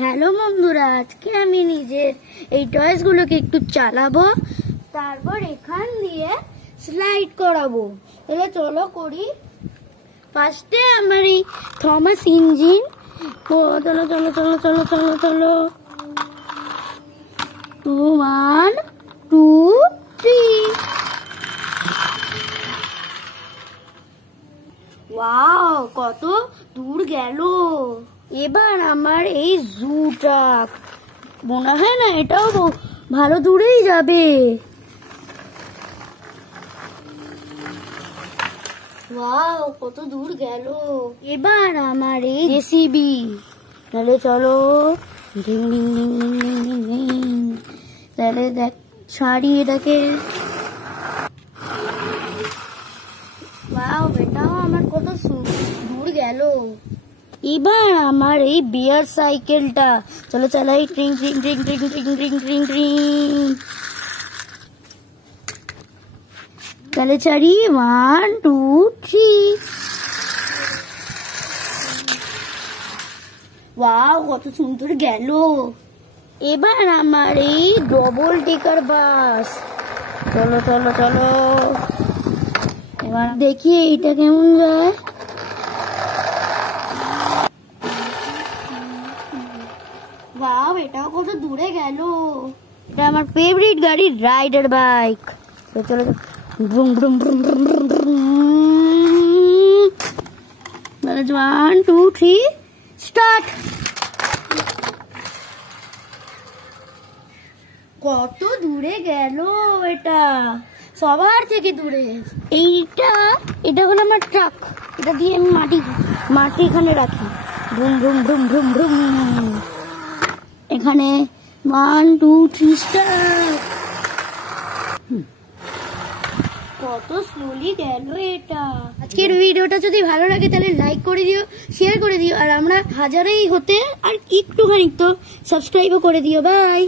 Hello বন্ধুরা, আজকে আমি নিজের এই টয়েস গুলোকে একটু চালাবো, তারপর এখান দিয়ে স্লাইড করাবো। তাহলে চলো করি। ফার্স্টে আমার এই থমাস ইঞ্জিন, চলো চলো চলো চলো চলো চলো 2 1 2 3। ওয়াও, কত দূর গেল। এবার আমার এই জুটা মনে হয় না এটাও ভালো দূরেই যাবে। ওয়াও, কত দূর গেল। এবার আমার এই জেসিবি, তাহলে চলো ঢিং ঢিং ঢিং ঢিং ঢিং ঢিং ঢিং। তাহলে দেখ ছাড়ি এটাকে। ওয়াও, এটাও আমার কত দূর গেল। এবার আমার এই বিয়ার সাইকেলটা, চলো চালাই ট্রিং ট্রিং ট্রিং ট্রিং ট্রিং ট্রিং ট্রিং ট্রিং। তাহলে ছাড়ি 1 2 3। ওয়াও, কত সুন্দর গেল। এবার আমার এই ডবল টেকার বাস, চলো চলো চলো। এবার দেখি এইটা কেমন যায়। ওয়াও, এটাও কত দূরে গেল। এটা আমার ফেভারিট গাড়ি, রাইডার বাইক। চলো ব্রুম ব্রুম ব্রুম ব্রুম ব্রুম ব্রুম। 1 2 3 স্টার্ট। কত দূরে গেল এটা, সবার থেকে দূরে। এটা হলো আমার ট্রাক, এটা দিয়ে আমি মাটি এখানে রাখি। ব্রুম ব্রুম ব্রুম ব্রুম ব্রুম। এখানে 1 2 3 স্টার্ট। কত স্লোলি গেল এটা। আজকের ভিডিওটা যদি ভালো লাগে তাহলে লাইক করে দিও, শেয়ার করে দিও, আর আমরা হাজারেই হতে আর একটুখানি তো সাবস্ক্রাইবও করে দিও। বাই।